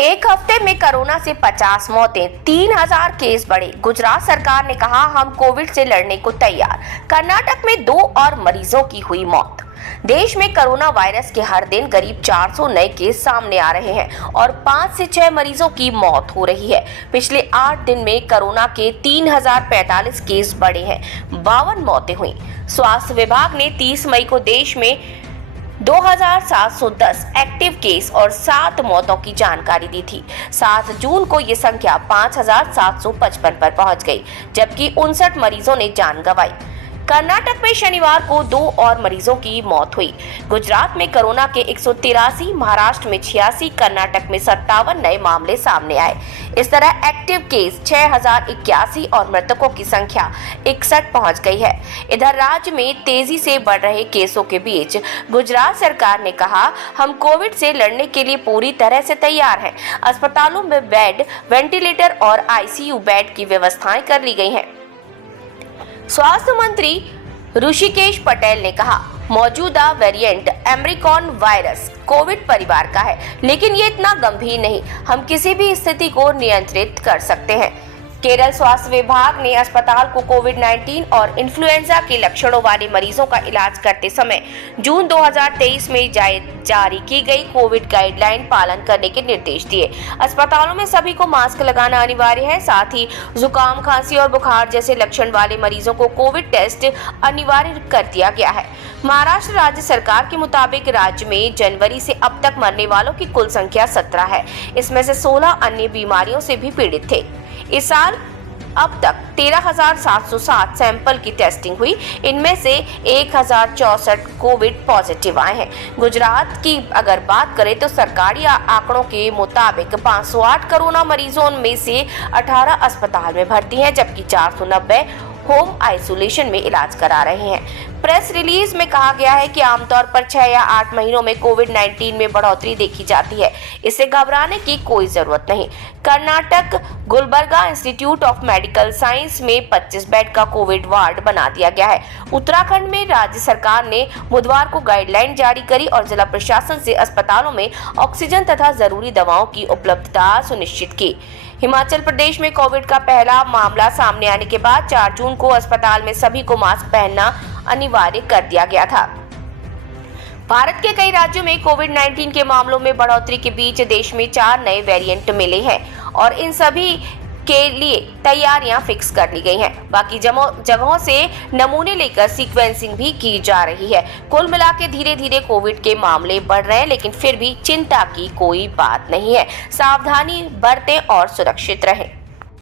एक हफ्ते में कोरोना से 50 मौतें, 3000 केस बढ़े। गुजरात सरकार ने कहा हम कोविड से लड़ने को तैयार। कर्नाटक में 2 और मरीजों की हुई मौत। देश में कोरोना वायरस के हर दिन करीब 400 नए केस सामने आ रहे हैं और 5 से 6 मरीजों की मौत हो रही है। पिछले 8 दिन में कोरोना के 3045 केस बढ़े हैं, 52 मौतें हुई। स्वास्थ्य विभाग ने 30 मई को देश में 2710 एक्टिव केस और 7 मौतों की जानकारी दी थी। 7 जून को ये संख्या 5755 पर पहुंच गई, जबकि 59 मरीजों ने जान गंवाई। कर्नाटक में शनिवार को 2 और मरीजों की मौत हुई। गुजरात में कोरोना के 183, महाराष्ट्र में 86, कर्नाटक में 57 नए मामले सामने आए। इस तरह एक्टिव केस 6081 और मृतकों की संख्या 61 पहुंच गई है। इधर राज्य में तेजी से बढ़ रहे केसों के बीच गुजरात सरकार ने कहा हम कोविड से लड़ने के लिए पूरी तरह से तैयार हैं। अस्पतालों में बेड, वेंटिलेटर और आईसीयू बेड की व्यवस्थाएं कर ली गई हैं। स्वास्थ्य मंत्री ऋषिकेश पटेल ने कहा मौजूदा वेरिएंट ओमिक्रॉन वायरस कोविड परिवार का है, लेकिन ये इतना गंभीर नहीं। हम किसी भी स्थिति को नियंत्रित कर सकते हैं। केरल स्वास्थ्य विभाग ने अस्पताल को कोविड-19 और इन्फ्लुएंजा के लक्षणों वाले मरीजों का इलाज करते समय जून 2023 में जारी की गई कोविड गाइडलाइन पालन करने के निर्देश दिए। अस्पतालों में सभी को मास्क लगाना अनिवार्य है। साथ ही जुकाम, खांसी और बुखार जैसे लक्षण वाले मरीजों को कोविड टेस्ट अनिवार्य कर दिया गया है। महाराष्ट्र राज्य सरकार के मुताबिक राज्य में जनवरी से अब तक मरने वालों की कुल संख्या 17 है। इसमें से 16 अन्य बीमारियों से भी पीड़ित थे। इस साल अब तक 13,707 सैंपल की टेस्टिंग हुई। इनमें से 1064 कोविड पॉजिटिव आए हैं। गुजरात की अगर बात करें तो सरकारी आंकड़ों के मुताबिक 508 कोरोना मरीजों में से 18 अस्पताल में भर्ती हैं, जबकि 490 होम आइसोलेशन में इलाज करा रहे हैं। प्रेस रिलीज में कहा गया है कि आमतौर पर 6 या 8 महीनों में कोविड-19 में बढ़ोतरी देखी जाती है। इससे घबराने की कोई जरूरत नहीं। Karnataka Gulbarga institute of medical science में 25 बेड का कोविड वार्ड बना दिया गया है। उत्तराखंड में राज्य सरकार ने बुधवार को गाइडलाइन जारी करी और जिला प्रशासन से अस्पतालों में ऑक्सीजन तथा जरूरी दवाओं की उपलब्धता सुनिश्चित की। हिमाचल प्रदेश में कोविड का पहला मामला सामने आने के बाद 4 जून को अस्पताल में सभी को मास्क पहनना अनिवार्य कर दिया गया था। भारत के कई राज्यों में कोविड-19 के मामलों में बढ़ोतरी के बीच देश में 4 नए वेरिएंट मिले हैं और इन सभी के लिए तैयारियां फिक्स कर ली गई हैं। बाकी जगहों से नमूने लेकर सीक्वेंसिंग भी की जा रही है। कुल मिलाकर धीरे धीरे कोविड के मामले बढ़ रहे हैं, लेकिन फिर भी चिंता की कोई बात नहीं है। सावधानी बरतें और सुरक्षित रहें।